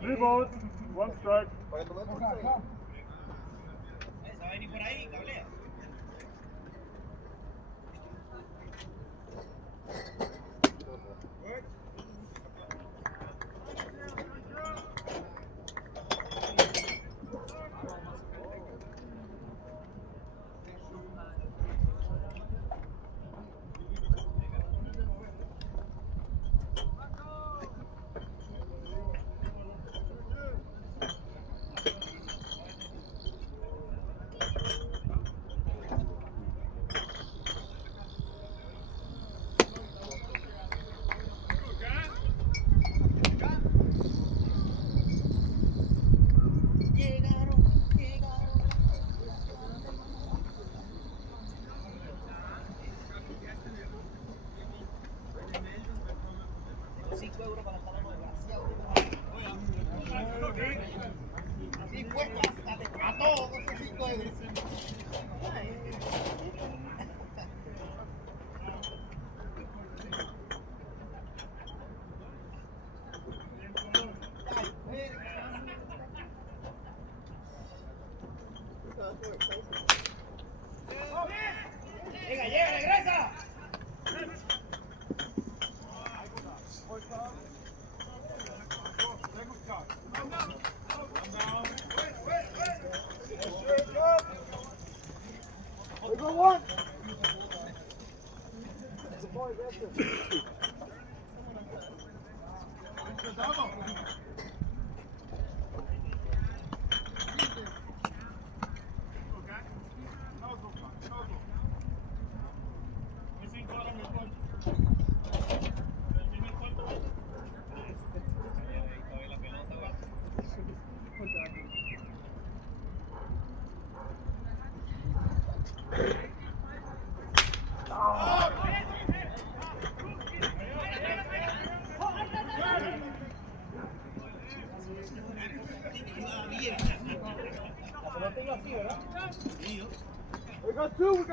Three balls, one strike. We got two.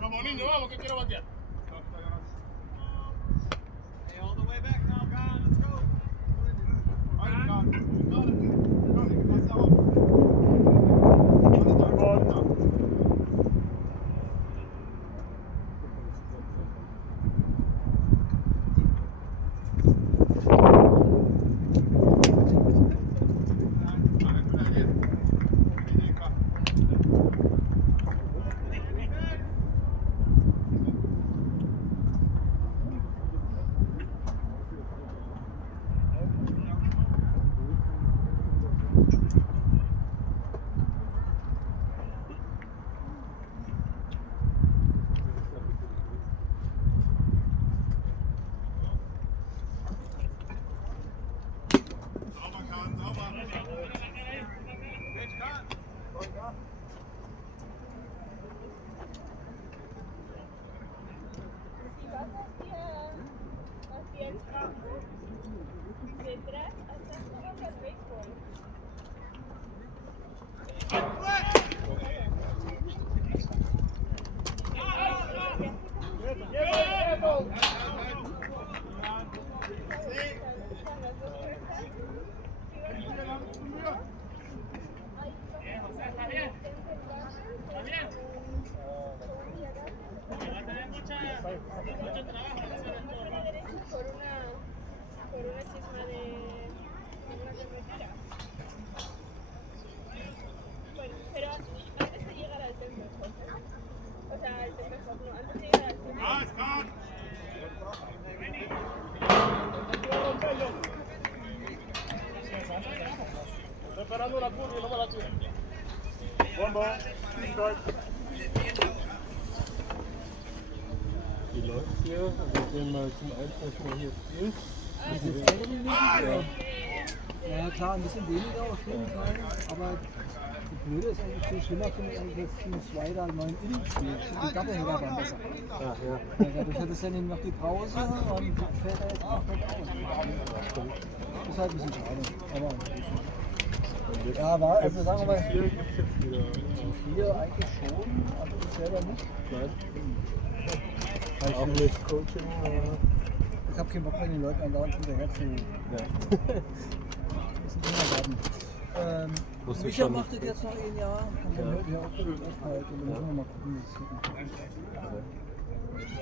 Vamos, niño, vamos, que quiero batear. All the way back now, Khan. Let's go. Detrás hasta jugando al béisbol. Por una cisma de una carretera. Bueno, pero antes de llegar al templo, o sea, al templo, no, antes de llegar al templo. Estoy esperando la curva y no me la tira. One ball, strike. Wie läuft's hier? Wir sehen mal zum Einfluss mal hier spielt. Ja klar, ein bisschen weniger auf jeden Fall, aber das Blöde ist eigentlich viel schlimmer, finde ich eigentlich, dass Team 2 da einen neuen Innen spielt. Die Doppelheader waren besser. Ach ja. Dadurch hat es dann eben noch die Pause und fällt da jetzt auch noch aus. Das ist halt ein bisschen schade, aber ja, war, also sagen wir mal, Hier gibt es jetzt wieder. hier eigentlich schon, aber ich selber nicht. Nein. Auch nicht Coaching. Ich habe keinen Bock mehr, den Leuten andauernd hinterher zu. Ja. Das ist Kindergarten. Micha macht das jetzt noch ein Jahr und dann hört er auch gut aufhalten und dann müssen wir mal gucken, wie es geht.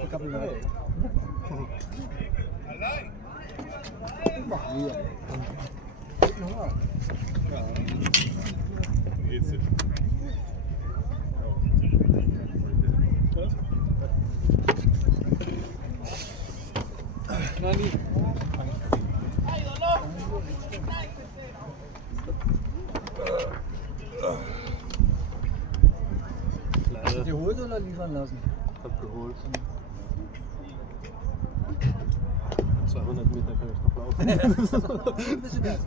Ich habe überlegt. Mach wir. Ja. Wie geht's dir? Nani. Leider. Geholt oder liefern lassen? Hab geholt. 200 Meter kann ich noch laufen. Ein bisschen mehr.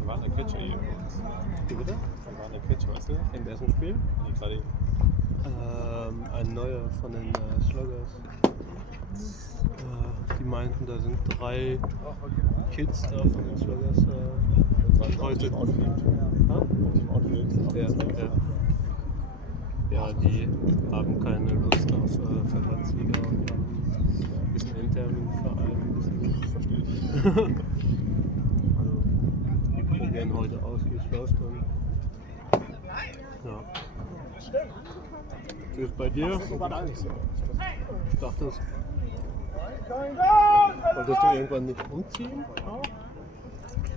Da war eine Catcher hier. Wie bitte? Da war eine Catcher, weißt du? Im ersten Spiel? Nee, gerade eben. Ein neuer von den Sluggers. Die meinten, da sind 3 Kids da von den Sluggers. Heute im Outfield. Ja, die haben keine Lust auf Verbandsliga und haben ein bisschen intern im Verein. Verstehe ich. Also, die probieren heute aus, wie es läuft. Und, ja. Wie ist bei dir? Ich dachte, wolltest du irgendwann nicht umziehen?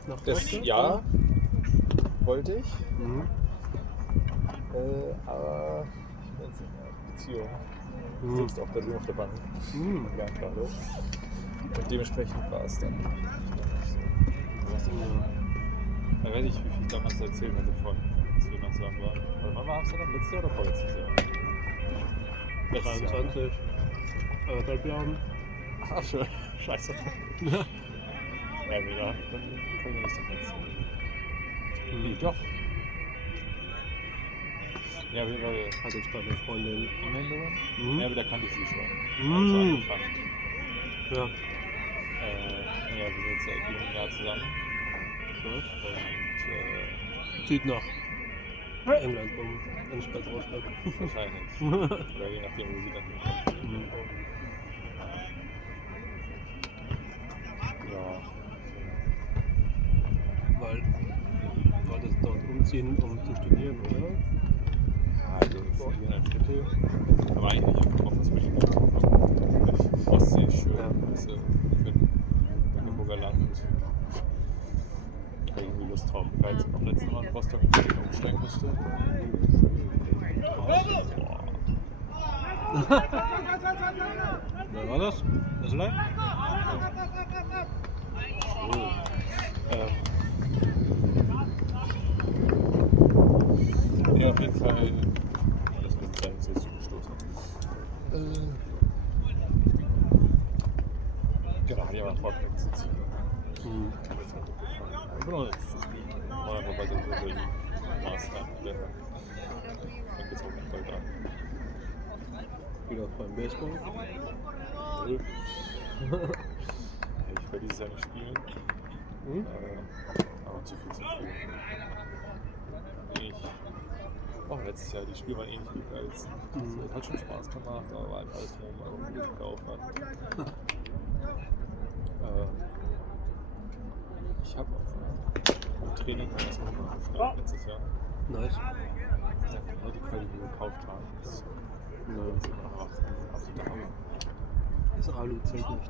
Nach Deutschland? Ja, wollte ich. Mhm. Aber Beziehung sitzt auch da auf der Bank. Mhm. Ja, gerade. Und dementsprechend war es dann. Ich weiß nicht, wie viel ich damals erzählt hatte von, als wir in Amsterdam waren. Oder wann war Amsterdam? Letztes Jahr oder vorletztes Jahr? 23. 1,5 Jahren. Ach, scheiße. Ja, mega. Dann kann ich nicht davon erzählen. Nee, doch. Ja, auf jeden Fall hatte ich bei einer Freundin. Engländerin? Mhm. Ja, aber da kannte ich sie schon. Mhm. Also angefangen. Ja. Ja, wir sind jetzt seit einem Jahr zusammen. Und Zieht nach England anstatt Russland. wahrscheinlich. Oder je nachdem, wo sie dann hinkommt. Mhm. Ja. Weil du wolltest dort umziehen, um zu studieren, oder? Also, studieren ein Viertel. Aber eigentlich nicht auf das Berlin. Ostsee ist schön. Ja. Weißt du, schön. Brandenburger Land. Ich habe irgendwie Lust drauf. Ich war jetzt auch letztes Mal in Rostock, wo ich umsteigen musste. Wer war das? Das Leib? Ja, auf jeden Fall. Das wird sein, dass ich zugestoßen. Genau, ja, aber Bock wegzuziehen. Mhm. Ich habe jetzt mal gut gefallen. Ich bin auch nicht zu spielen. Mal einfach weiter so den Master. Dann geht's auch nicht weiter. Wieder beim Baseball. Ich werde dieses Jahr nicht spielen. Aber zu viel zu früh. Letztes Jahr, die Spiele waren eh nicht die geilsten. Es hat schon Spaß gemacht, aber war halt alles nur ein guter Aufwand. Ich habe auch im Training erstmal gemacht letztes Jahr. Nice. Die Quelle, die wir gekauft haben. Das ist absoluter Hammer. Das Alu zählt nicht.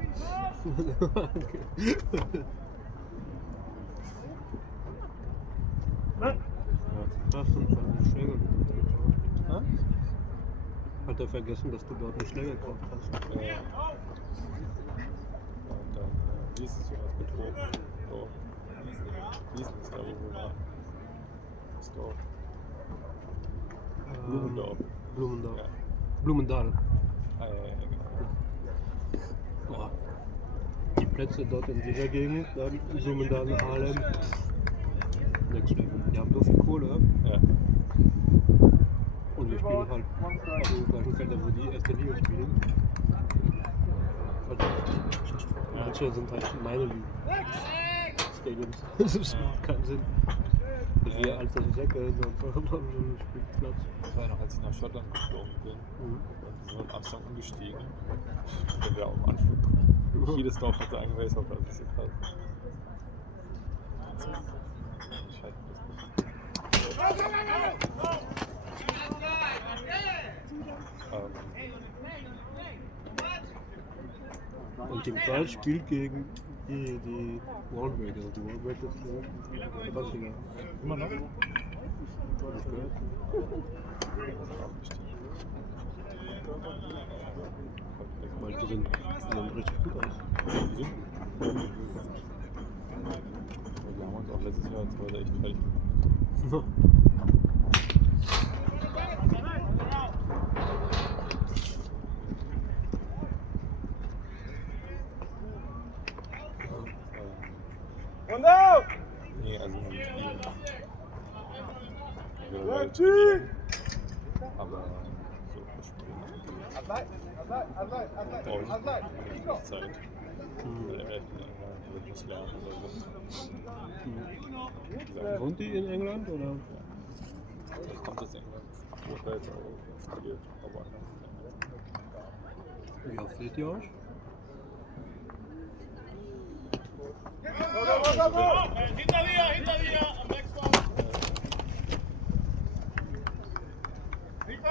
Hast du einen Schläger gekauft? Hat er vergessen, dass du dort einen Schläger gekauft hast? Und dann, wie ist es so was betrogen? So. Wie ist es da, wo wir waren? Das Dorf. Blumendorf. Blumendorf. Ja. Blumendal. Ja, genau. Boah. Die Plätze dort in dieser Gegend, da Blumendal in Harlem. Nix Level. Die haben so viel Kohle. Ja. Und wir spielen halt auf den gleichen Feldern, wo die erste Liga spielen. Also, manche sind halt meine Stadiums. Das macht keinen Sinn. Dass wir alte Säcke sonst haben so einen Spielplatz. Das war ja noch, als ich nach Schottland geflogen bin. Und wir sind in Amsterdam umgestiegen. Und wir am Anflug. Jedes Dorf hatte einen Baseballplatz. Das ist so krass. Ich halte das nicht. Und Team 2 spielt gegen die Wallbreakers. Die Wallbreakers sind Bundesliga. Immer noch? Hab ich gehört. Weil die sehen richtig gut aus. Die haben uns auch letztes Jahr als Leute echt fertig gemacht. Und auf! Nee, also nicht aber so Spiele. Nicht Zeit. Ich muss lernen oder so. Wohnt die in England oder? Ich komme aus England. Ich war jetzt auch studiert, aber anders. Wie oft seht ihr euch? Hinter dir! Am Backstop! Wenn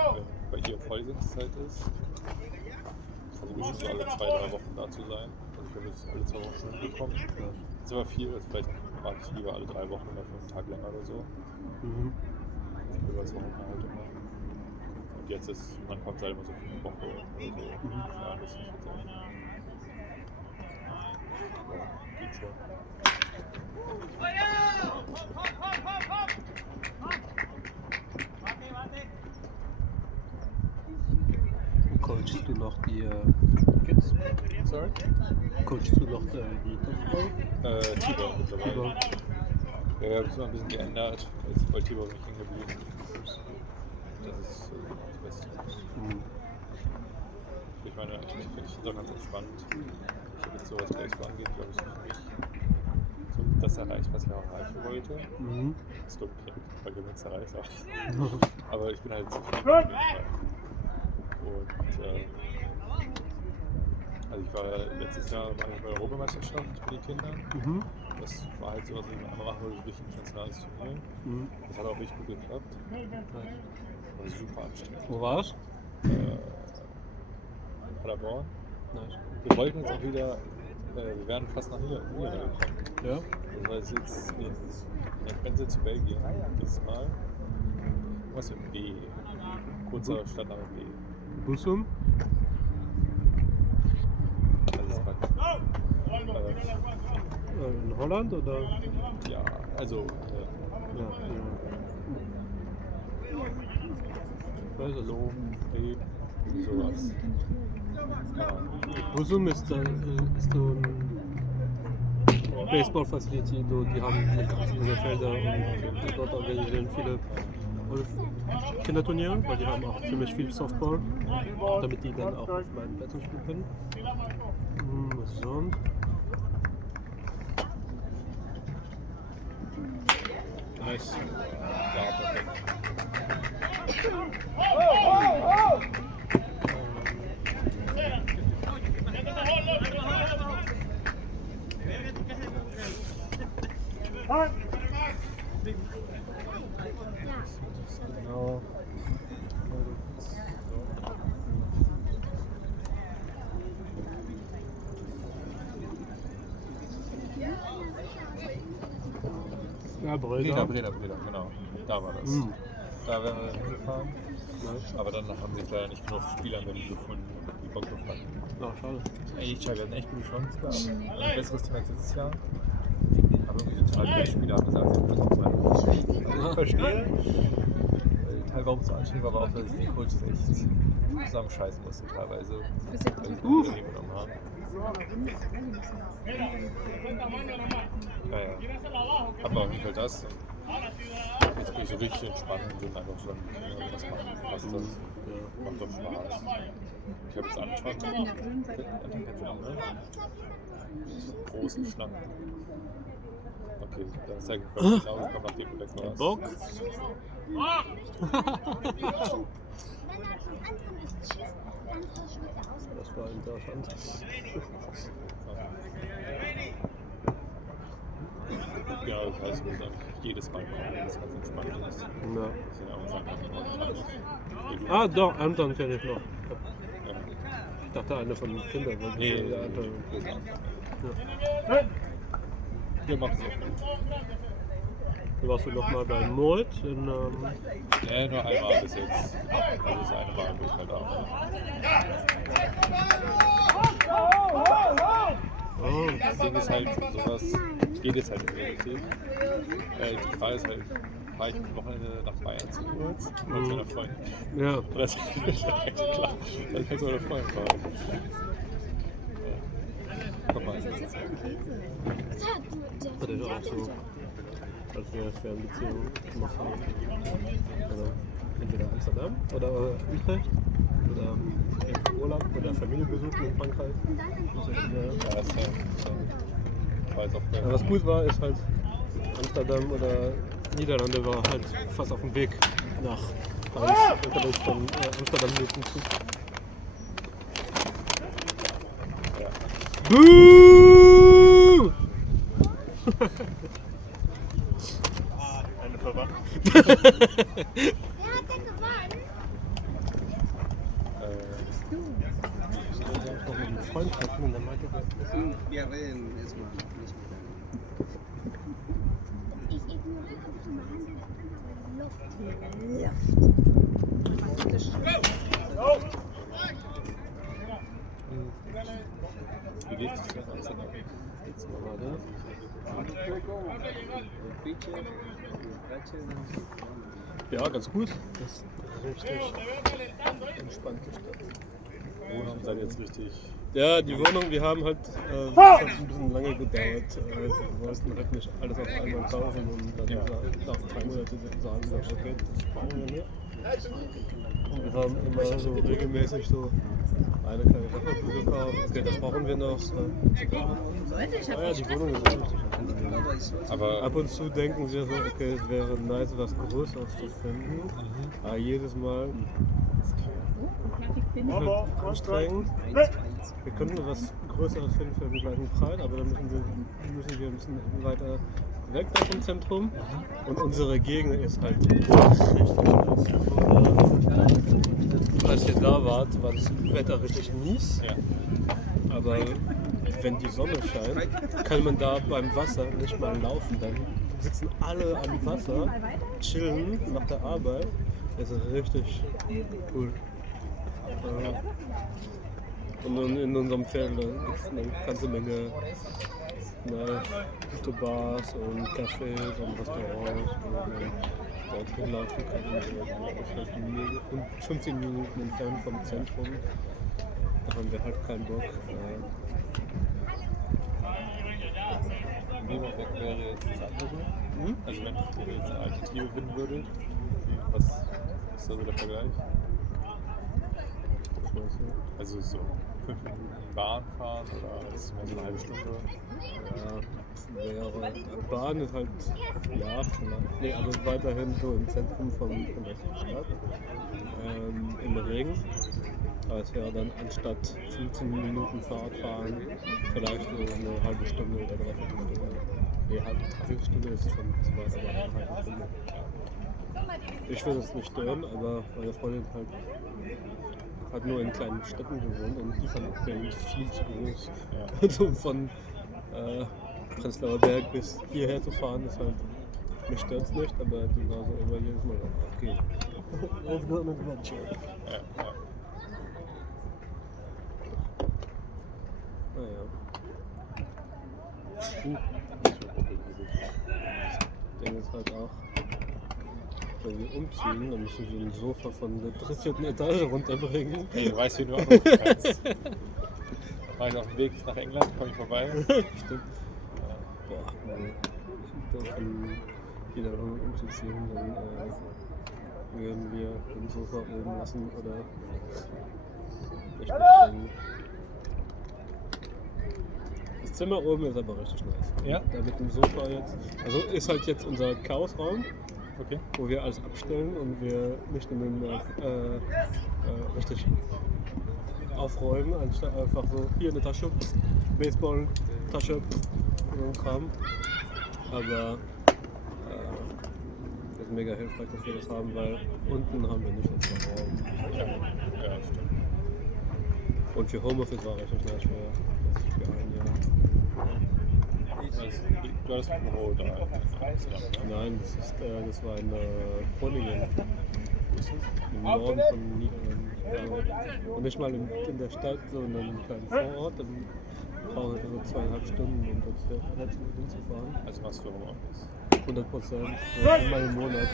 bei ihr Vorlesungszeit ist, versuche ich so alle 2-3 Wochen da zu sein. Also ich habe jetzt alle 2 Wochen schon hinbekommen. Das ist aber viel, also vielleicht mag ich lieber alle 3 Wochen oder für einen Tag länger oder so. Über 2 Wochen halt immer. Und jetzt ist, man kommt halt immer so für eine Woche oder so. Ja, das ist jetzt auch. Ja, geht schon. Coachst du noch die Kids? Sorry? Coachst du noch die Kopfball? Tibor mittlerweile. Ja, wir haben es mal ein bisschen geändert. Jetzt ist bei Tibor nicht hängen geblieben. Das ist das Beste. Ich meine, ich finde es auch ganz entspannt. Ich habe jetzt so, was Baseball angeht, glaube ich, für mich so das erreicht, was ich auch erreichen wollte. Das ist dumm, weil ich nichts erreicht habe. Aber ich bin halt zufrieden. Und also ich war letztes Jahr bei der Europameisterschaft für die Kinder. Das war halt so, was ich einmal machen wollte, richtig internationales Turnier. Das hat auch richtig gut geklappt. War super anstrengend. Wo war's? Paderborn. Nice. Wir wollten jetzt auch wieder, wir wären fast nach Niederlande gekommen. Ja. Das war jetzt eine Grenze zu Belgien dieses Mal. Was mit B? Kurzer Stadtname B. Busum? Das ist In Holland oder? ja, also Ja. Also Lohn, B, sowas. Busum ist so ein Baseball-Facility, die haben eine ganze Menge Felder und dort organisieren viele Kinderturnier, weil die haben auch ziemlich viel Softball, damit die dann auch auf beiden Plätzen spielen können. Was sonst? Nice. Ja, perfekt. Genau. Ja, Breda, genau. Da war das. Mhm. Da wären wir hingefahren. Aber dann haben sich leider nicht genug Spieler an der Liga gefunden, die Bock drauf hatten. Ja, schade. Echt schade, wir hatten echt gute Chancen gehabt. Ein besseres Team als dieses Jahr. Aber irgendwie total viele Spieler haben gesagt, sie müssen sein. Ich verstehe. Teil warum es so anstrengend war, aber auch, dass die Coaches echt zusammenscheißen mussten teilweise. Weil sie die Unternehmen genommen haben. Ja. Aber auf jeden Fall das. Jetzt bin ich so richtig entspannt und bin einfach schon was machen. Was das macht doch Spaß. Ich habe jetzt angeschaut, so groß und schlank. Okay, dann ist er genau gekommen, nachdem du weg warst. Bock? Das war interessant. Ja, das heißt, wir dann jedes Mal kommen, wenn es ganz entspannt ist. Ja. Das sind auch Sachen, alles. Ah, doch, Anton kenne ich noch. Ja. Ich dachte, einer von den Kindern. Nee, der Anton. Wir machen es auch gut. Warst du noch mal bei Mold in Nee, nur einmal bis jetzt. Also das eine Mal, wo ich halt da war. Oh, Das Ding ist halt, sowas geht jetzt halt in der Realität. Die Frage ist halt, fahre ich am Wochenende nach Bayern zu kurz oder zu einer Freundin? ja. Das ist klar, dann kannst du mit einer Freundin fahren. Guck mal, Hatte ich auch so, als wir Fernbeziehungen gemacht haben. Also entweder Amsterdam oder Utrecht oder Urlaub oder Familie besuchen in Frankreich. ja, das ist halt, war jetzt auch Aber was gut war, ist halt Amsterdam oder Niederlande war halt fast auf dem Weg nach Paris. Und dann ist von Amsterdam mit dem Zug. ja. Buh! Eine Verwandte. Wer hat denn gewonnen? Ich wollte auch noch mit einem Freund treffen und dann meinte er, Wir reden erstmal. Ich ignoriere optimalen Luft. Wie geht's dir? Amsterdam? jetzt mal warte. Ja, ganz gut. Das ist richtig entspannte Stadt. Wohnung seid ihr jetzt richtig. Ja, die Wohnung, wir haben halt, das hat ein bisschen lange gedauert. Wir wollten halt nicht alles auf einmal kaufen und dann nach 3 Monaten sagen wir, okay, das brauchen wir nicht. Und wir haben immer so regelmäßig so eine kleine Sache gekauft. Okay, das brauchen wir noch. Ja, die Wohnung ist richtig. Aber Ab und zu denken wir so, okay, es wäre nice, was Größeres zu finden. Aber jedes Mal ist halt anstrengend. Wir könnten was Größeres finden für den gleichen Preis, aber dann müssen wir ein bisschen weiter weg vom Zentrum. Und unsere Gegend ist halt richtig nice. Als ihr da wart, war das Wetter richtig mies. ja. Aber wenn die Sonne scheint, kann man da beim Wasser nicht mal laufen. Dann sitzen alle am Wasser, chillen nach der Arbeit. Das ist richtig cool. Und dann in unserem Feld gibt es eine ganze Menge gute Bars und Cafés und Restaurants, wo man dort hinlaufen kann. Das ist halt 15 Minuten entfernt vom Zentrum. Da haben wir halt keinen Bock. Wie weit weg wäre jetzt das andere? Also wenn ihr jetzt eine Alternative finden würdet, Was ist da so der Vergleich? Was meinst du? Also so 5 Minuten Bahn fahren oder ist es mehr so eine halbe Stunde? Ja, wäre. Bahn ist halt, ja, vielleicht. Nee, also weiterhin so im Zentrum von der Stadt. Im Ring. Aber es wäre dann anstatt 15 Minuten Fahrradfahren vielleicht so eine halbe Stunde oder 3/4 Stunde. Nee, halbe Stunde ist schon zu weit, aber eine halbe Stunde. Ich würde es nicht stören, aber meine Freundin hat nur in kleinen Städten gewohnt und die fand Berlin viel zu groß. Ja. Also von Prenzlauer Berg bis hierher zu fahren ist halt, mich stört es nicht, aber die war so immer jedes Mal okay. Let's go on an adventure. Ja. Naja. Das Ding ist halt auch, wenn wir umziehen, dann müssen wir ein Sofa von der 3. oder 4. Etage runterbringen. Hey, du weißt, wie du anrufen kannst. War ich auf dem Weg nach England, komme ich vorbei. Stimmt. Boah, nee. Davon wieder umzuziehen, dann würden wir den Sofa oben lassen oder nicht mitbringen. Das Zimmer oben ist aber richtig nice. Ja? Da mit dem Sofa jetzt. Also ist halt jetzt unser Chaosraum, Okay. wo wir alles abstellen und wir nicht in den richtig aufräumen, anstatt einfach so hier eine Tasche, Baseball, Tasche, so ein Kram. Aber das ist mega hilfreich, dass wir das haben, weil unten haben wir nicht unseren Raum. Ja, stimmt. Und für Homeoffice war richtig nice für ein Jahr. Du hattest ein Büro da. Nein, das war in Groningen. Im Norden von den Niederlanden. Und nicht mal in der Stadt, sondern in einem kleinen Vorort. Dann brauchen wir so 2,5 Stunden, um dort hinzufahren. Also machst du Homeoffice? 100%. So einmal im Monat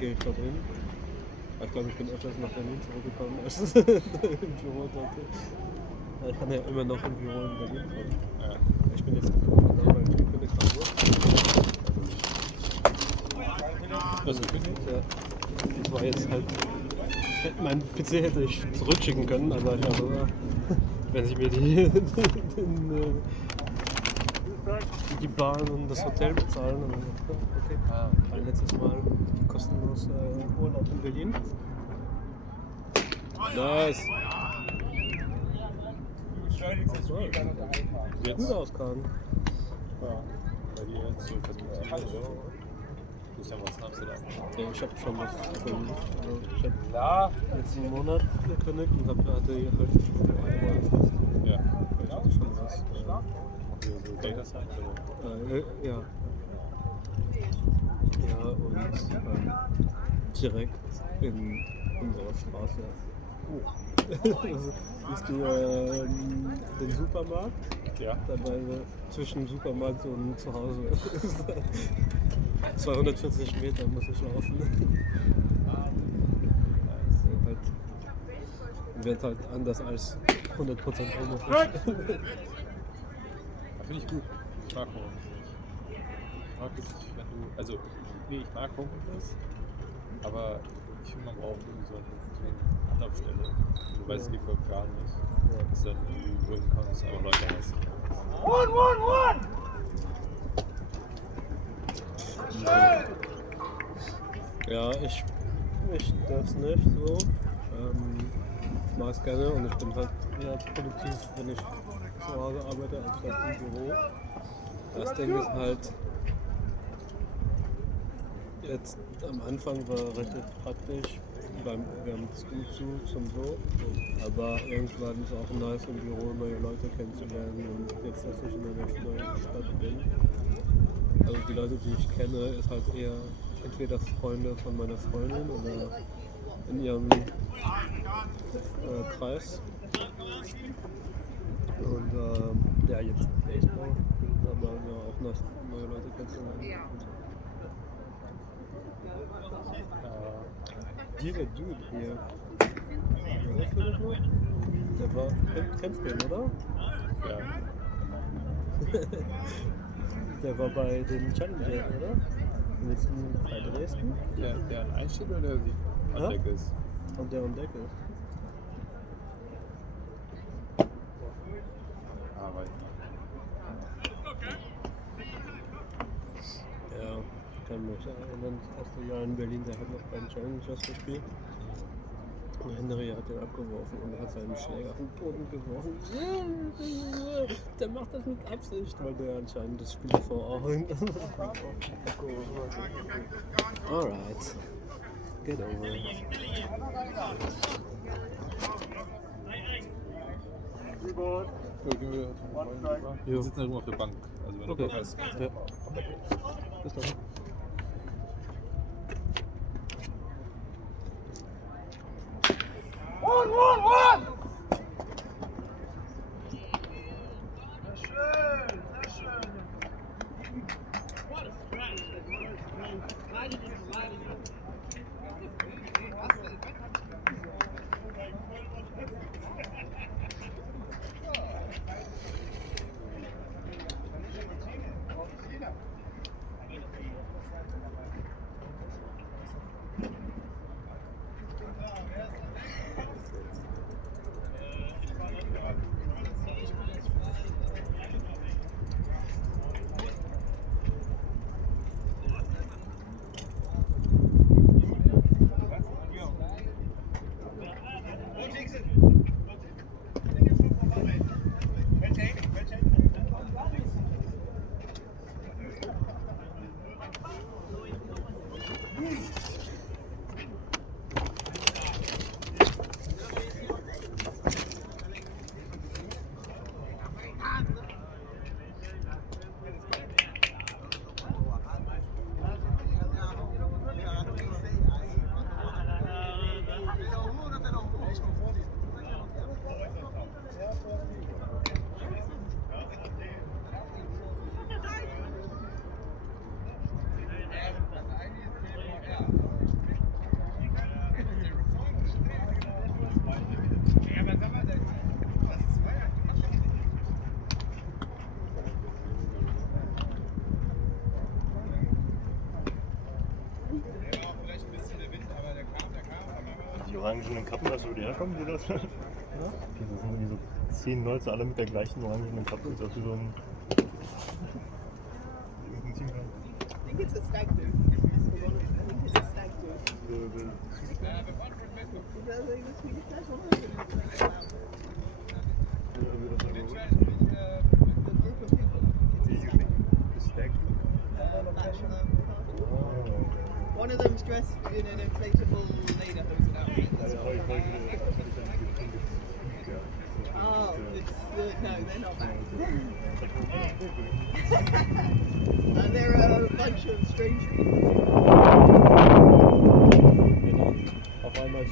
gehe ich dort hin. Ich glaube, ich bin öfters nach Berlin zurückgekommen als im Büro dort. Ich kann ja immer noch im Büro in Berlin kommen. Ja. Ich bin jetzt gekommen, weil ich gekündigt habe. Du hast gekündigt? Ja. Das war jetzt halt. Mein PC hätte ich zurückschicken können, aber ich habe, wenn sie mir die Bahn und das Hotel bezahlen, dann okay. Ein letztes Mal kostenlos Urlaub in Berlin. Nice! Sieht gut aus, Kahn. Ja. Bei dir jetzt so Perspektive. Du bist ja was in Amsterdam. Ja, ich habe schon was gefunden. Also ich habe letzten Monat gekündigt und hatte hier halt Ja. ich hatte schon was. So Data Science oder? Ja. Ja, und direkt in unserer Straße. Siehst du den Supermarkt? Ja. Dabei zwischen Supermarkt und zu Hause. 240 Meter muss ich laufen. Wird halt anders als 100% Homeoffice. Finde ich gut. Ich mag Homeoffice. Ich mag es, wenn du. Also, nee, ich mag Homeoffice, aber ich finde, man braucht irgendwie so eine Anlaufstelle. Du weißt, es geht gar nicht. Dass du dann irgendwie drücken kannst, aber Leute hast. Ja, ich das nicht so. Ich mag es gerne und ich bin halt eher produktiv, wenn ich zu Hause arbeite, anstatt im Büro. Das Ding ist halt, jetzt am Anfang war recht praktisch, wir haben das Umzug und so, aber irgendwann ist es auch nice im Büro neue Leute kennenzulernen und jetzt, dass ich in einer neuen Stadt bin. Also die Leute, die ich kenne, ist halt eher entweder Freunde von meiner Freundin oder in ihrem Kreis. Und ja, jetzt Baseball, aber ja auch neue Leute kennenzulernen. Dieser Dude hier, weißt du das noch? Der war, kennst du den, oder? Ja. Der war bei den Challengers, oder? Willst du bei Dresden? Der an Eis steht oder der an Ja? Deck ist? Und der um Decke. Ah, weiß Ja, ich kann mich erinnern, das erste Jahr in Berlin, der hat noch beim Challengers gespielt. Und Henry hat den abgeworfen und hat seinen Schläger auf den Boden geworfen. Der macht das mit Absicht, weil der anscheinend das Spiel voraucht. Alright. Get over it. Rebound. Wir sitzen da rum auf der Bank. Also wenn du Okay. Bock hast. Ja. Bis dann. Die orangenen Kappen, weißt du, wo die herkommen? Die das? Ja? Die sind irgendwie so 10 Leute, alle mit der gleichen orangenen Kappe. Das ist wie so ein. irgendein Team. I think it's a stag do. I think it's a stag do. The Swedish national team. A group of people. One of them's dressed in an inflatable lederhosen outfit. Oh, no, they're not bad. And they're a bunch of strange people. Auf einmal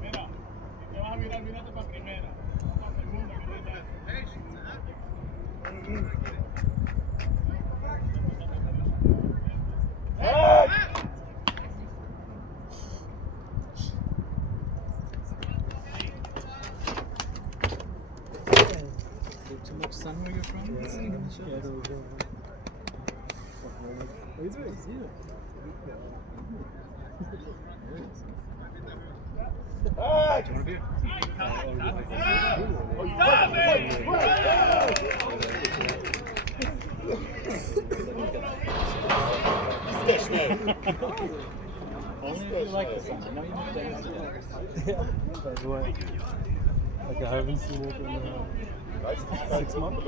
Mira, te vas a virar, mírate para primera. Para segunda, mírate. Too much sun where you're from? Yeah, it's very easy. Only if you like the sun. I know you moved to Amsterdam. Yeah, that's why. Like I haven't seen it in 6 months.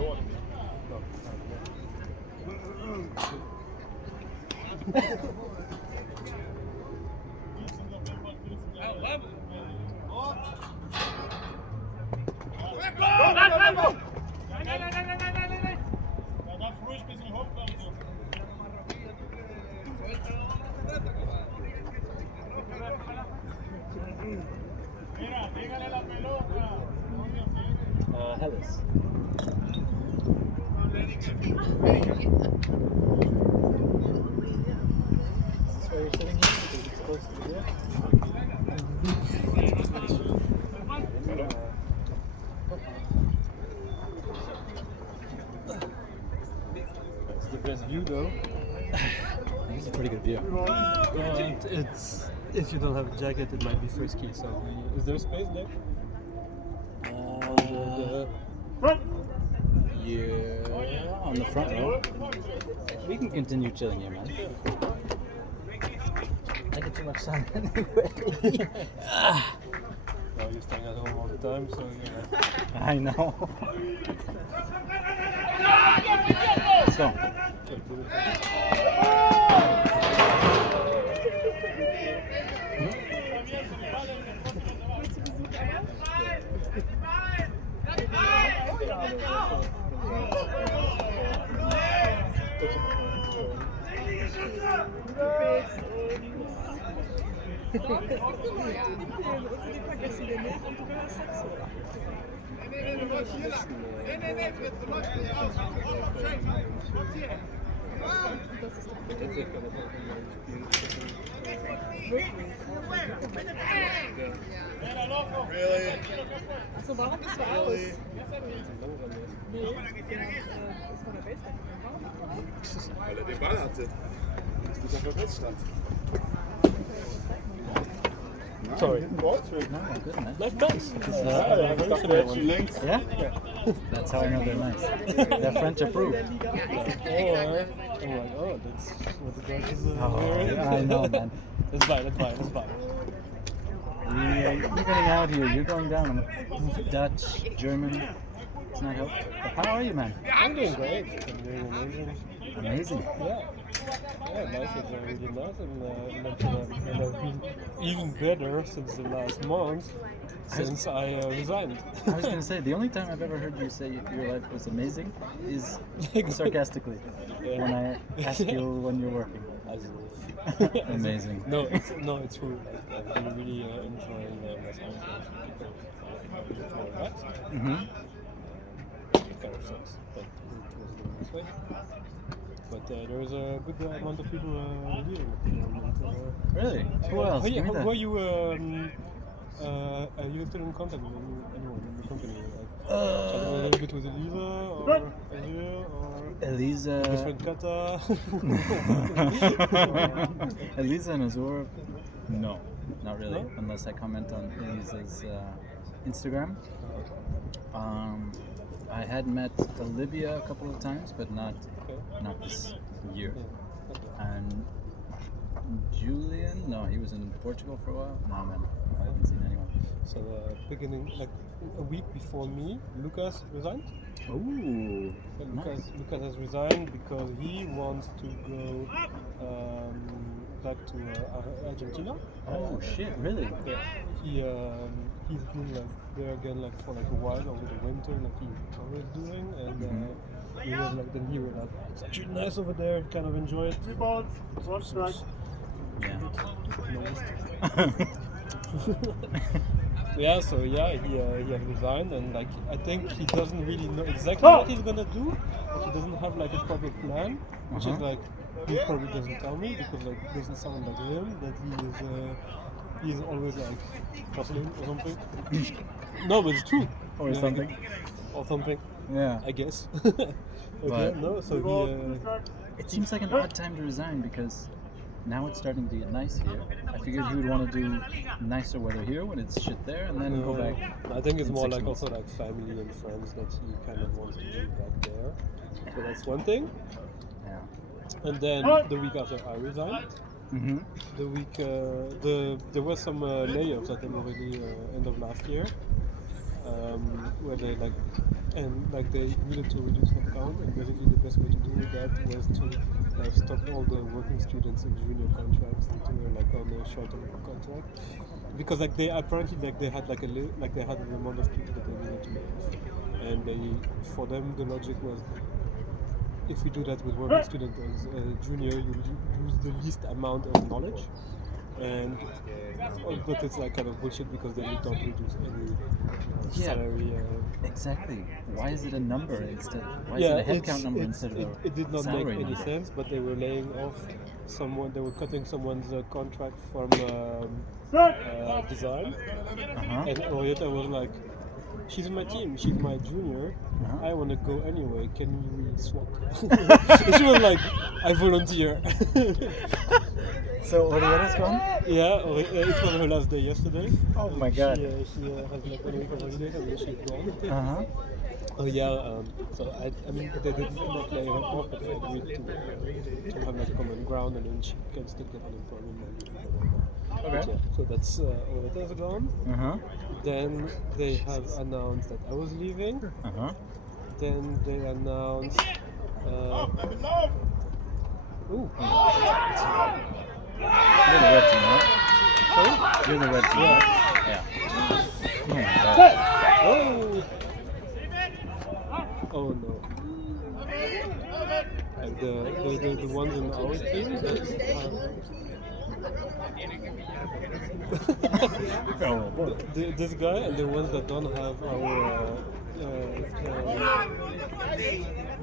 Da darf ruhig ein bisschen hochkommen. So. Mira, dígale la pelota. Hellas. Is this where you're sitting here? Because it's close to the door. It's the best view though. This is a pretty good view. And it's if you don't have a jacket, it might be frisky. So is there space there? Yeah, on the front row. We can continue chilling here, man. I get too much sun anyway. Well, you're staying at home all the time, so yeah. I know. So, Achso, warum bist du aus? Nee, das war der Beste. Weil er den Ball hatte. Das ist auf der Feststand. Sorry. no, good, man. Nice pass. Yeah? That's how I know they're nice. They're French approved. Or I'm like, oh, that's what the guy is. I know, man. That's fine. You're getting out here. You're going down. Dutch, German. It's not helpful. But how are you, man? I'm doing great. I'm doing amazing. Amazing. Yeah, life is really nice, and I've been even better since the last month, since I resigned. I was going to say, the only time I've ever heard you say your life was amazing is sarcastically, when I ask you when you're working. Amazing. No, it's true. Like, I've been really enjoying myself. People more relaxed. Mm-hmm. It kind of sucks, but it was going this way. But there is a good amount of people here at the moment. Really? Who else? Give me How that. are you? Are you still in contact with anyone in the company? Like, chatting a little bit with Elisa or Azir or Elisa. different kata? Elisa and Azur? No, not really. No? Unless I comment on Elisa's Instagram. I had met Olivia a couple of times, but not this year. And Julian? No, he was in Portugal for a while. No, man, I haven't seen anyone. So beginning, like a week before me, Lucas resigned. Ooh, Lucas has resigned because he wants to go back to Argentina. Oh shit, really? Yeah, he's been like there again like for like a while over the winter, like he's always doing, and he was like then he was like it's actually nice over there, kind of enjoy it. Yeah. Yeah, so he has resigned, and like I think he doesn't really know exactly what he's gonna do. Like, he doesn't have like a proper plan, which is like he probably doesn't tell me because like it doesn't sound like him that he's always like hustling or something. No, but it's true. Or something. Or something. Yeah. I guess. But no, so it seems like an odd time to resign because now it's starting to get nice here. I figured he would want to do nicer weather here when it's shit there, and then go back. I think it's in more 6 like months. also like family and friends that he kind of wants to do back there. So that's one thing. Yeah. And then the week after I resigned, Mm-hmm. the week there were some layoffs at them already end of last year, where they like they needed to reduce headcount, and basically the best way to do that was to stop all the working students in junior contracts that were like on a short-term contract, because like they apparently like they had like they had an amount of people that they needed to lay off, and for them the logic was, if we do that with working student as junior, you lose the least amount of knowledge, and but it's like kind of bullshit because then you don't reduce any salary. Exactly. Why is it a number instead? Why is it a headcount number instead of it did not make salary any number? sense, but they were laying off someone. They were cutting someone's contract from design, and Orietta was like, she's in my team, she's my junior, I want to go anyway, can we swap? She was like, I volunteer. So Orietta's gone? Yeah, it was her last day yesterday. Oh my god. She has like 1 week of holidays and then she's gone. Uh-huh. Oh yeah, so I mean they didn't not lay her off, but they agreed to have like a common ground, and then she can still get unemployment money. Okay. Yeah, so that's Orietta's gone. Uh-huh. Then they have announced that I was leaving. Uh-huh. Then they announced. Ooh. You're the red team, right? Sorry? You're the red team, right? Yeah. Oh no. Like the ones in our team that this guy, and the ones that don't have our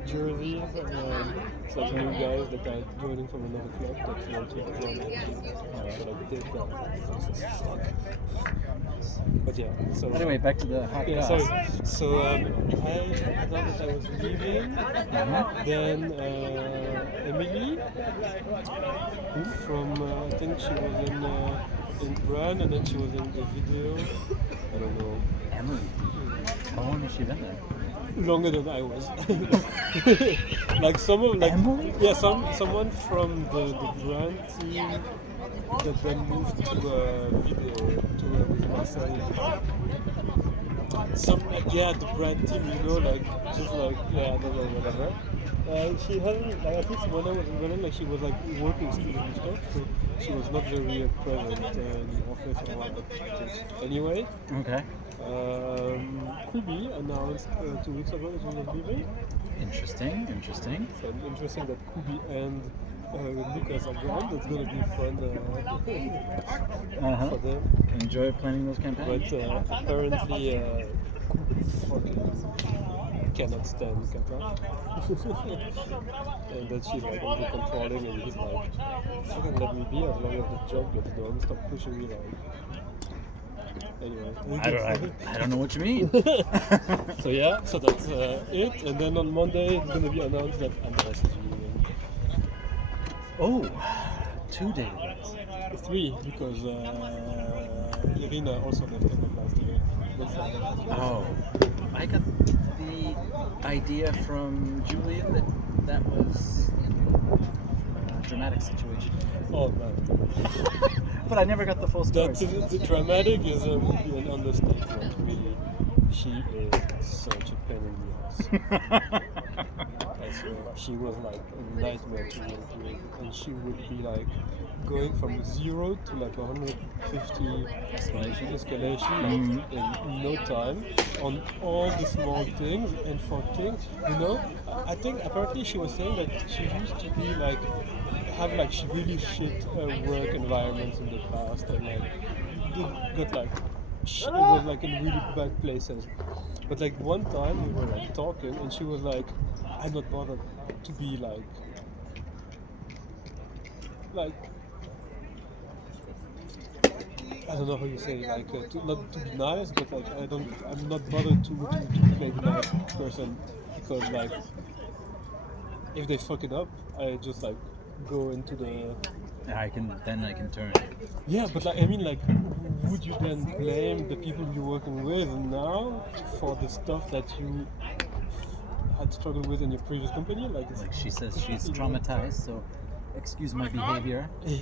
jerseys, it's like new guys that are joining from another club that want to join our team. So like they fuck. But yeah, so Anyway, back to the hot yeah, gas. sorry. So I thought that I was leaving. Then Emily, from I think she was in Brand, and then she was in the video. I don't know. Emily. How long has she been there? Longer than I was. Like someone like Emily? yeah, someone from the Brand team that then moved to video with Marcel. Some the Brand team, you know, like just like I don't know, whatever. She hasn't like, at least when I was in Berlin, like she was like working student and stuff, so she was not very present in the office or whatever. Anyway. Okay. Kubi announced 2 weeks ago that she was leaving. Interesting. So interesting that Kubi and Lucas are gone. That's gonna be fun for them. Enjoy planning those campaigns. But apparently Kubi fucking cannot stand Qatar. And that she's like over controlling, and he's like, fucking let me be as long as the job gets done. Stop pushing me like. Anyway, I don't know what you mean. so yeah, so that's it. And then on Monday it's gonna be announced that Andres is leaving. Oh, 2 days. 3 because Irina also left end of last year. Oh, I got the idea from Julian that was dramatic situation. Oh man. But I never got the full story. The dramatic is would be an understatement. Really, she is such a pain in the ass. I swear, she was like a nightmare to work with, and she would be like going from 0 to like 150 escalation like, in no time on all the small things and for things. I think apparently she was saying that she used to be like have like really shit work environments in the past, and like got like it was like in really bad places. But like one time we were like talking, and she was like, "I'm not bothered to be like I don't know how you say like not to be nice, but like I'm not bothered to play the nice person, because like if they fuck it up, I just like go into the I can turn. Yeah, but like I mean, like, would you then blame the people you're working with now for the stuff that you had struggled with in your previous company? Like She says she's traumatized, so excuse my behavior. Yeah,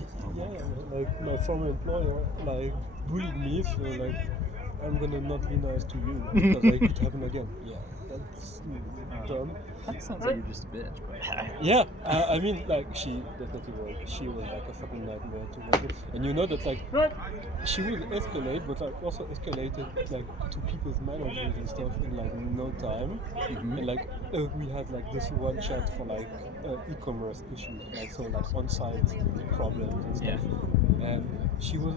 like my former employer like bullied me, so like I'm gonna not be nice to you because like, it could happen again. Yeah, that's dumb. That sounds like you're just a bitch, but Yeah, I mean, like she definitely was. She was like a fucking nightmare to work with, and you know that like she would escalate, but like also escalated like to people's managers and stuff in like no time. And like we had like this one chat for like e-commerce issues, like so like on-site problems and stuff. And she was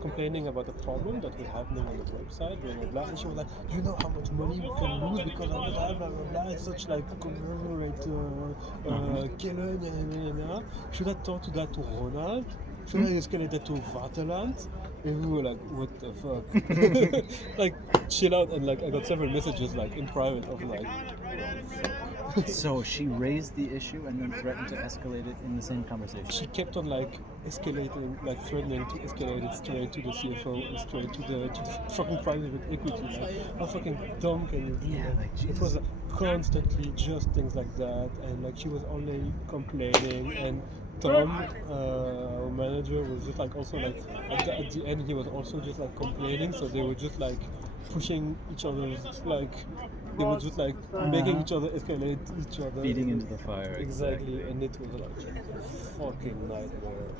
complaining about the problem that was happening on the website, blah blah blah. And she was like, "Do you know how much money we can lose because of blah blah blah blah? It's such like conversion rate killer." Should I talk to that to Ronald? Should I escalate that to Vaterland? And we were like, "What the fuck?" Like, chill out. And like, I got several messages like in private of like. So she raised the issue and then threatened to escalate it in the same conversation. She kept on like escalating, like threatening to escalate it straight to the CFO and straight to the fucking private equity. Like, how fucking dumb can you be? Yeah, like Jesus. It was constantly just things like that, and like she was only complaining. And Tom, our manager, was just like also like at the end he was also just like complaining. So they were just like pushing each other's like. They were just like making each other escalate each other. Feeding into the fire. Exactly, and it was like a fucking nightmare.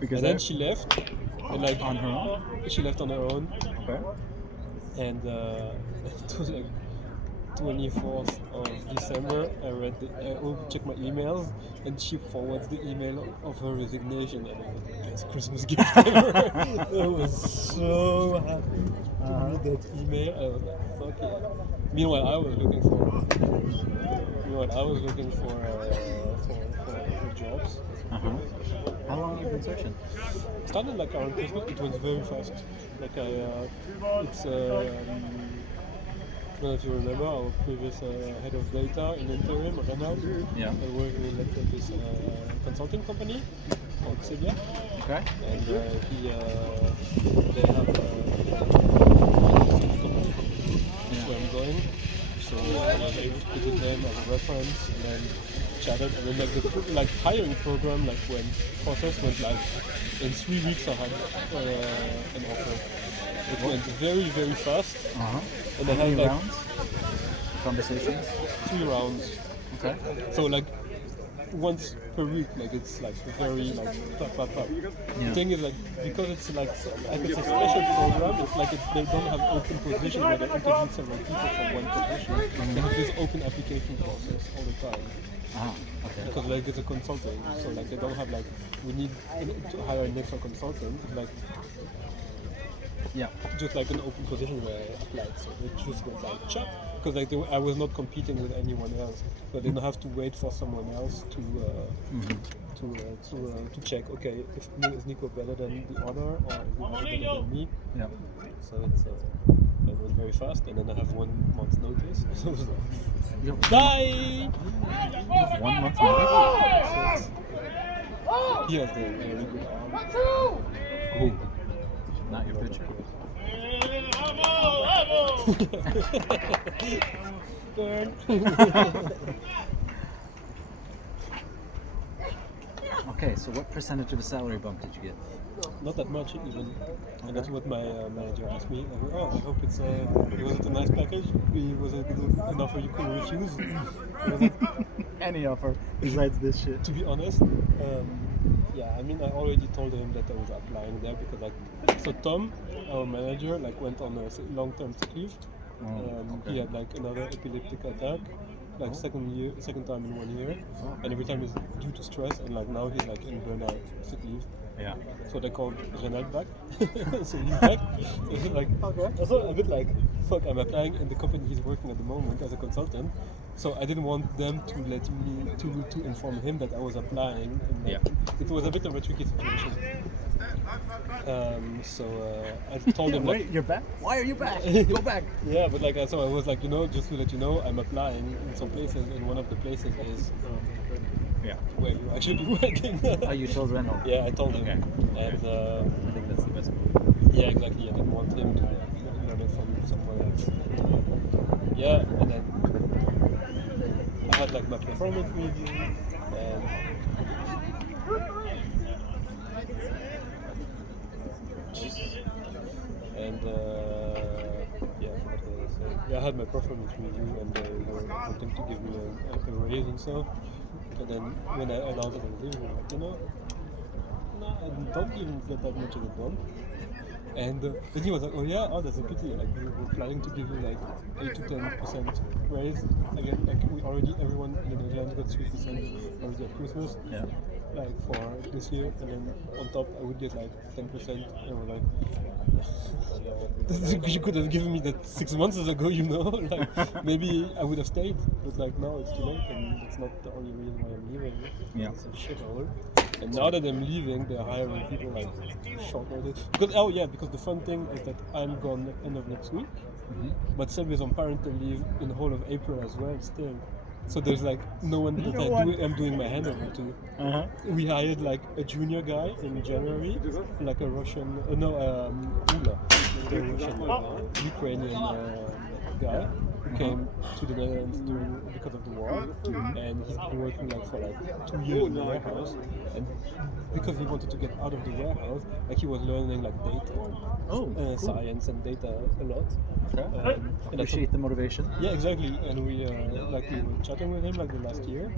Because and then she left, and like on her own. She left on her own. Okay. And it was like 24th of December. I checked my emails, and she forwards the email of her resignation, and it was the best Christmas gift ever. I was so happy to read that email. I was like, fuck yeah. Meanwhile, I was looking for jobs. How long have you been searching? Started like around Christmas. It was very fast. Like it's. I don't know if you remember our previous head of data in interim, Ronald. Yeah. I work with this consulting company called Seguir. Okay. And they have where I'm going. So I was able to put in them as a reference, and then chatted, and then like the hiring program, like when process went like in 3 weeks I had an offer. It went very, very fast. And How many like rounds? Conversations? 3 rounds. Okay. So like once per week, like it's like very like pop. Yeah. The thing is like because it's like it's a special program, it's like they don't have open position where they interview several people for one position. They have this open application process all the time. Okay. Because like it's a consulting, so like they don't have like we need to hire an extra consultant, like just like an open position where I applied, so they just went like chop, because like I was not competing with anyone else, so they don't have to wait for someone else to check. Okay, is Nico better than the other, or is the other better than me? Yeah. So it's it went very fast, and then I have 1 month's notice. So it was like, die! 1 month's notice? He has a very good arm. Who? Not your picture. Burn. Okay, so what percentage of a salary bump did you get? Not that much even, and that's what my manager asked me. I go, I hope was it a nice package? Was it an offer you could refuse? I was like, Any offer besides this shit. to be honest, yeah, I mean, I already told him that I was applying there because, like, so Tom, our manager, like, went on a long-term sick leave. He had like another epileptic attack, like second time in 1 year, and every time it's due to stress. And like now he's like in burnout sick leave. Yeah. So they called Renald back. So he's back. So he's like, okay. Also a bit like, fuck, I'm applying in the company he's working at the moment as a consultant. So I didn't want them to let me to inform him that I was applying. And like, it was a bit of a tricky situation. So I told him, Wait, like, you're back? Why are you back? Go back. Yeah, but like, so I was like, just to let you know, I'm applying in some places, and one of the places is where you actually working. Oh, you told Renault. Yeah, I told him. Okay. And I think that's the best move. yeah, exactly. I didn't want him to learn it from somewhere else. Yeah, and then I had like my performance review, and yeah, what was I saying? Yeah, I had my performance review, and they were wanting to give me a raise and stuff. And then when I announced that I was leaving, I'm like, no, I don't even get that much of a bump. And then he was like, oh that's a pity. Like we were planning to give you like 8 to 10% raise. Again, like everyone in the Netherlands got 3% already at Christmas. Yeah. Like for this year, and then on top I would get like 10%. And we're like, you could have given me that 6 months ago, like maybe I would have stayed. But like now it's too late, and it's not the only reason why I'm leaving. Yeah. It's a shithole. And now that I'm leaving, they're hiring people like short notice. Because the fun thing is that I'm gone end of next week, but Seb is on parental leave in the whole of April as well still. So there's like no one that I'm doing my handover to. We hired like a junior guy in January, like a Russian, Ula, the Russian, Ukrainian guy who came to the Netherlands because of the war, and he's been working like for like 2 years in the warehouse, and because he wanted to get out of the warehouse, like he was learning like data, science and data a lot. And Appreciate the motivation. Yeah, exactly. And we were chatting with him like the last year,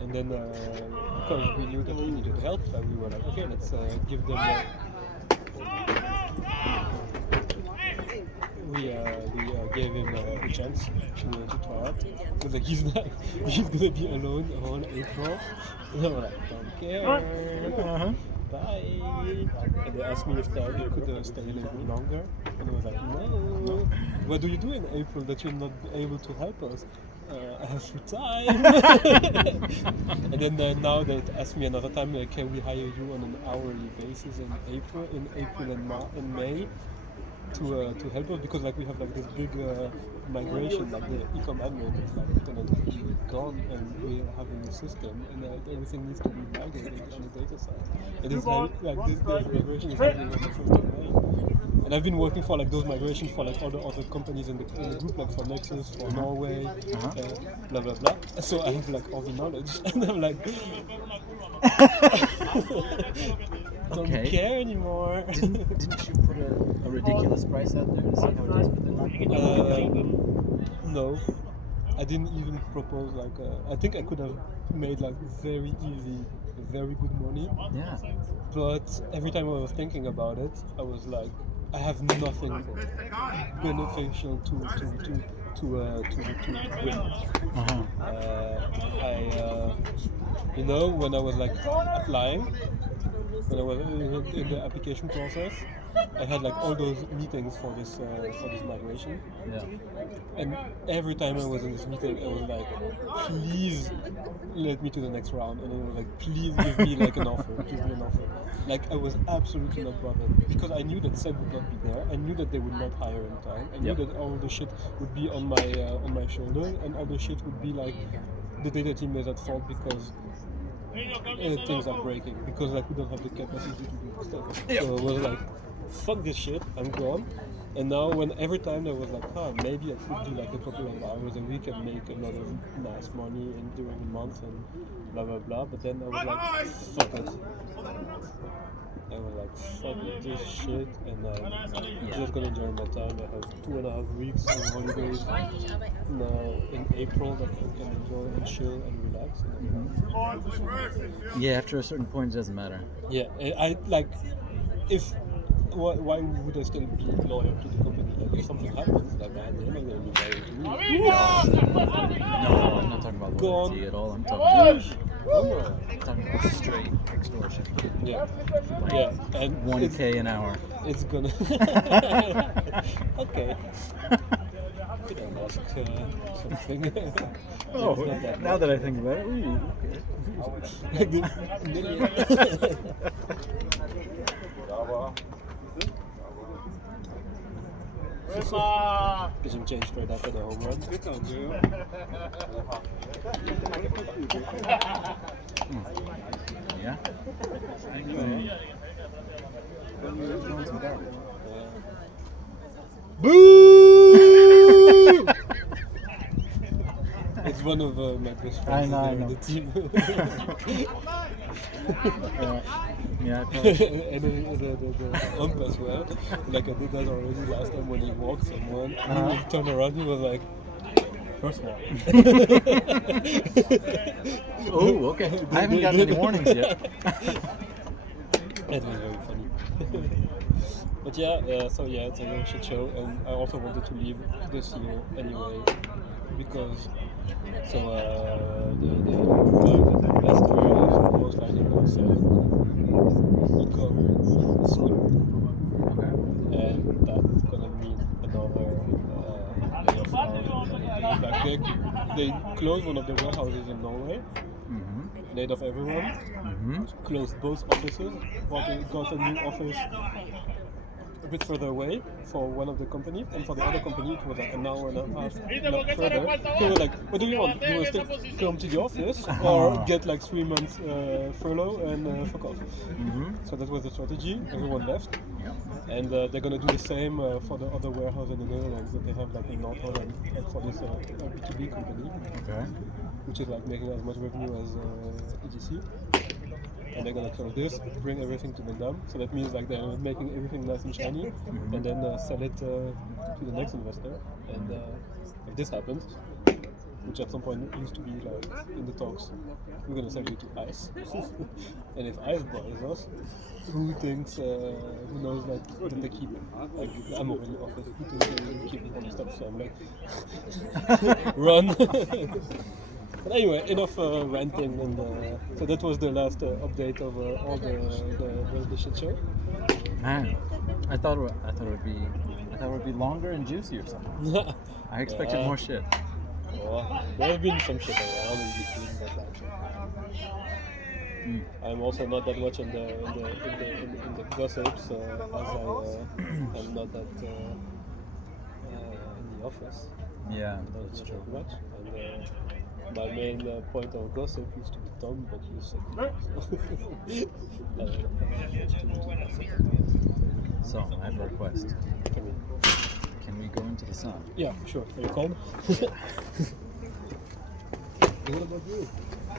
and then because we knew that he needed help, like we were like, okay, let's give them. We gave him a chance to try out. Because like, he's gonna be alone the whole April. And I'm like, don't care. Bye. And they asked me if they could stay a little bit longer. And I was like, no. What do you do in April that you're not able to help us? I have free time. And then now they asked me another time, like, can we hire you on an hourly basis in April and May? To help us, because like we have like this big migration, like the ecom admin is like gonna be gone, and we're having a system, and everything needs to be migrated on the data side. And it's like this migration is happening on the 1st of May. And I've been working for like those migrations for like other companies in the group, like for Nexus, for Norway, blah blah blah. So I have like all the knowledge, and I'm like, don't care anymore. Didn't you put a ridiculous price out there to see how it is with them? No, I didn't even propose like. I think I could have made like very easy, very good money. Yeah. But every time I was thinking about it, I was like, I have nothing beneficial to win. When I was like applying, when I was in the application process, I had like all those meetings for this migration. Yeah. And every time I was in this meeting, I was like, please let me to the next round. And I was like, please give me like an offer. Give me an offer. Like I was absolutely not bothered, because I knew that Seb would not be there. I knew that they would not hire in time. I knew that all the shit would be on my shoulder, and all the shit would be like the data team is at fault because things are breaking, because like we don't have the capacity to do stuff. So it was like, fuck this shit, I'm gone. And now when every time there was like, maybe I could do like a couple of hours a week and make a lot of nice money during the month and blah blah blah. But then I was like, fuck it. I was like, fuck this shit, and I'm just gonna enjoy my time. I have 2.5 weeks of holidays now in April that I can enjoy and chill and relax. Yeah, after a certain point, it doesn't matter. Yeah, I like if. Why would I still be loyal to the company? Like, if something happens, like, man, they're not going to be loyal to me. No, I'm not talking about loyalty at all. I'm talking about straight extortion. Yeah. Yeah. And 1K an hour. It's gonna. Okay. Could I ask something? Oh, now that I think about it, ooh, Getting changed right after the home run. Yeah. Boo! It's one of my best friends I know. on the team. Yeah, and the ump as well. Like I did that already last time when he walked someone. He turned around, he was like, first one. Oh, okay. I haven't gotten any warnings yet. That was very funny. But yeah, so yeah, it's a real shit show, and I also wanted to leave this year anyway, because the best year is most likely going to become soon, and that's gonna mean another layoff round. Like they closed one of the warehouses in Norway, laid off everyone, closed both offices, but they got a new office a bit further away for one of the companies, and for the other company it was like an hour and a half further. So they were like, what do you want? Do you want to still come to the office or get like 3 months furlough and fuck off? So that was the strategy. Everyone left, and they're gonna do the same for the other warehouse in the Netherlands that they have like in North Holland for this B2B company, which is like making as much revenue as EGC. And they're gonna close this, bring everything to the dump. So that means like they're making everything nice and shiny, and then sell it to the next investor. And if this happens, which at some point used to be like in the talks, we're gonna sell it to ICE. And if ICE buys us, who thinks, who knows, like that they keep, like I'm already offered, who thinks they keep all the stuff? So I'm like, run. But anyway, enough ranting, and so that was the last update of all the shit show. Man, I thought it would be longer and juicy or something. I expected more shit. There have been some shit around in between, but like, I'm also not that much in the gossips, as I'm not that in the office. Yeah, that's true. Much. And, my main point of gossip used to be Tom, but you said So, I have a request. Can we go into the sun? Yeah, sure. Are you calm? What about you?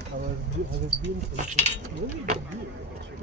How has it been since really good year, actually?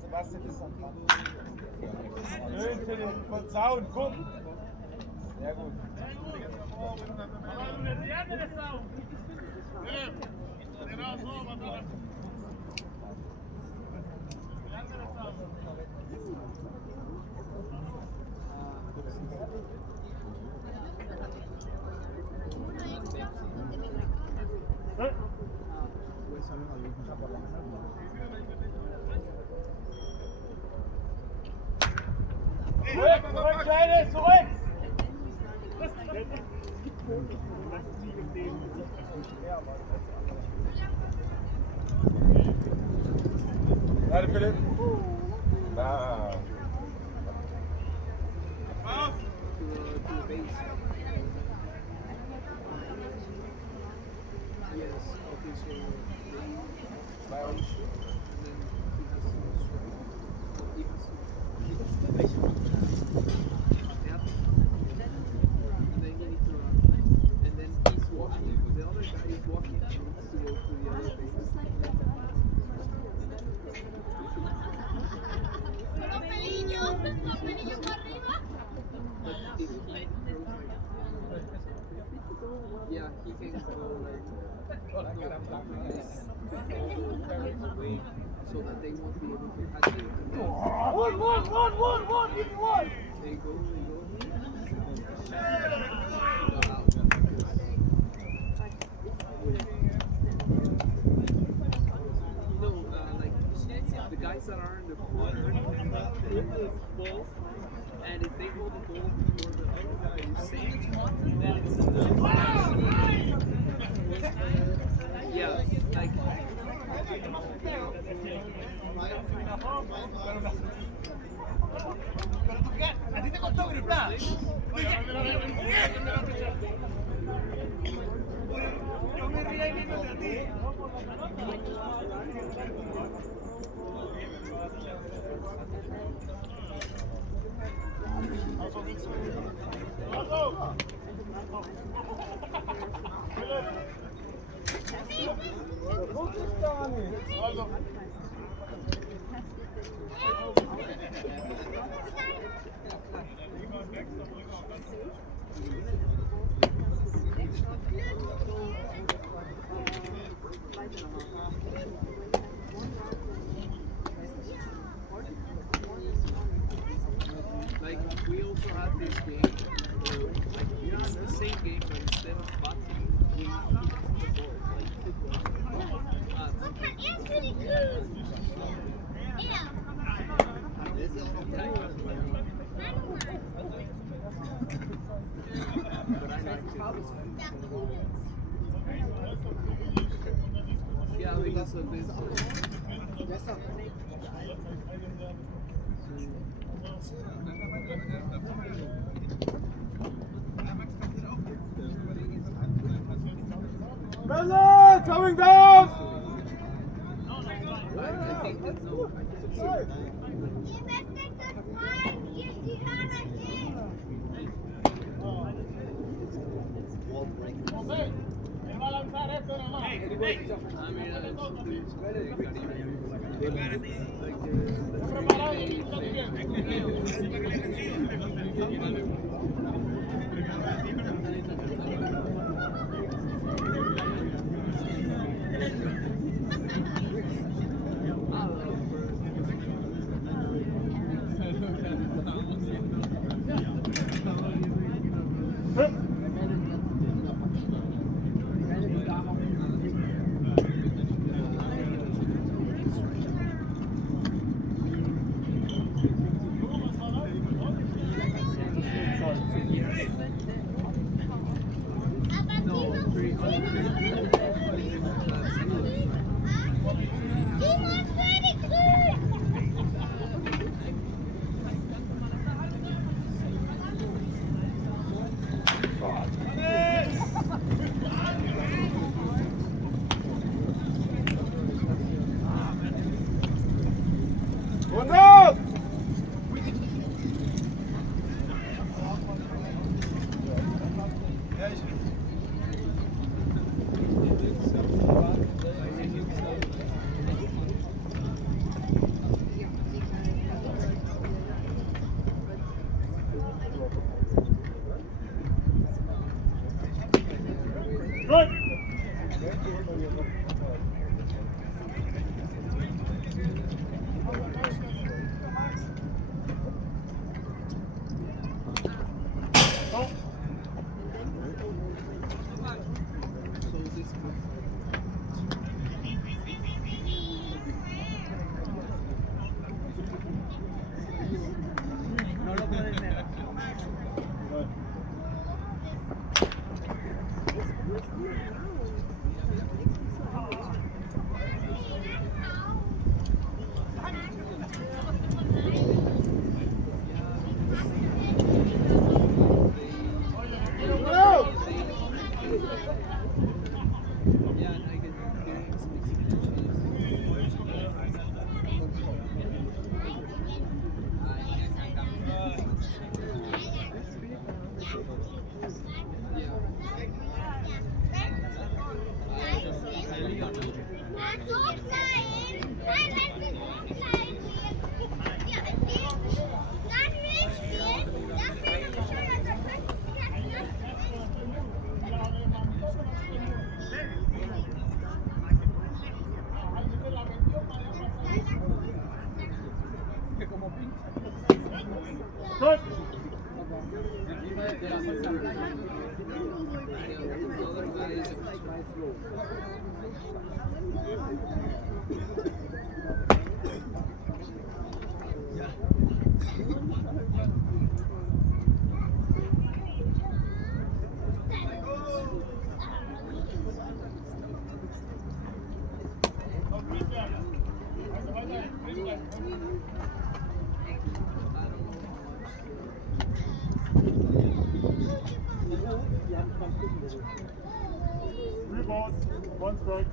Sebastian ist am Hinter dem Zaun, guck! Sehr gut. Zurück, Kleine, zurück! Warte, Philipp. Ah. Yeah, he can go like so that they won't be able to catch it. One, give me one! They go. No, like the guys that are in the corner, they hold the ball, and if they hold the ball before the other guy is safe, then it's yeah, like ¿A ti te costó gritar? Yo me río y viéndote a ti. like we also had this game, like it's the same game, but instead of batting, we kick the ball, like football. But I like it. Yeah, because of this. Bella, coming down! Rebound, one strike.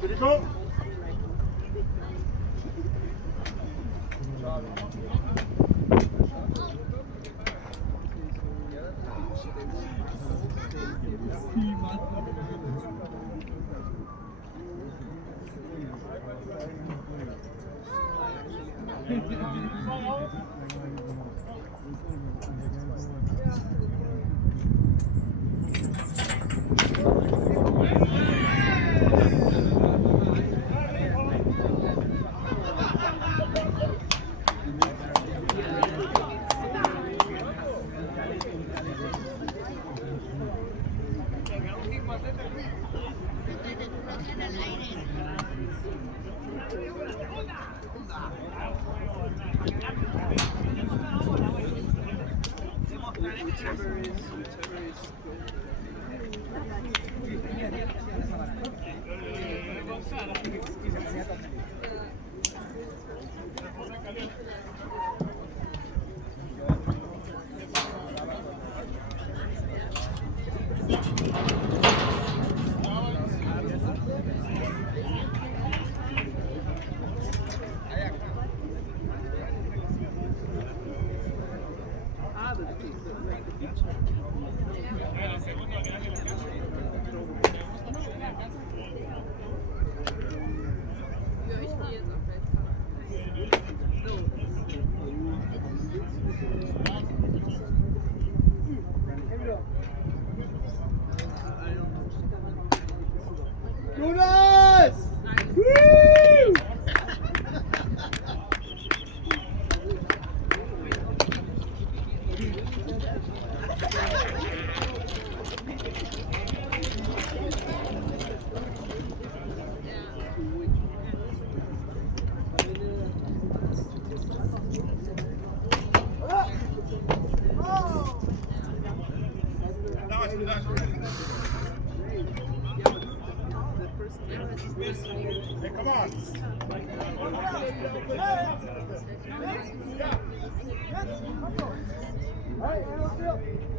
Did it go? Hey, come on. Hey,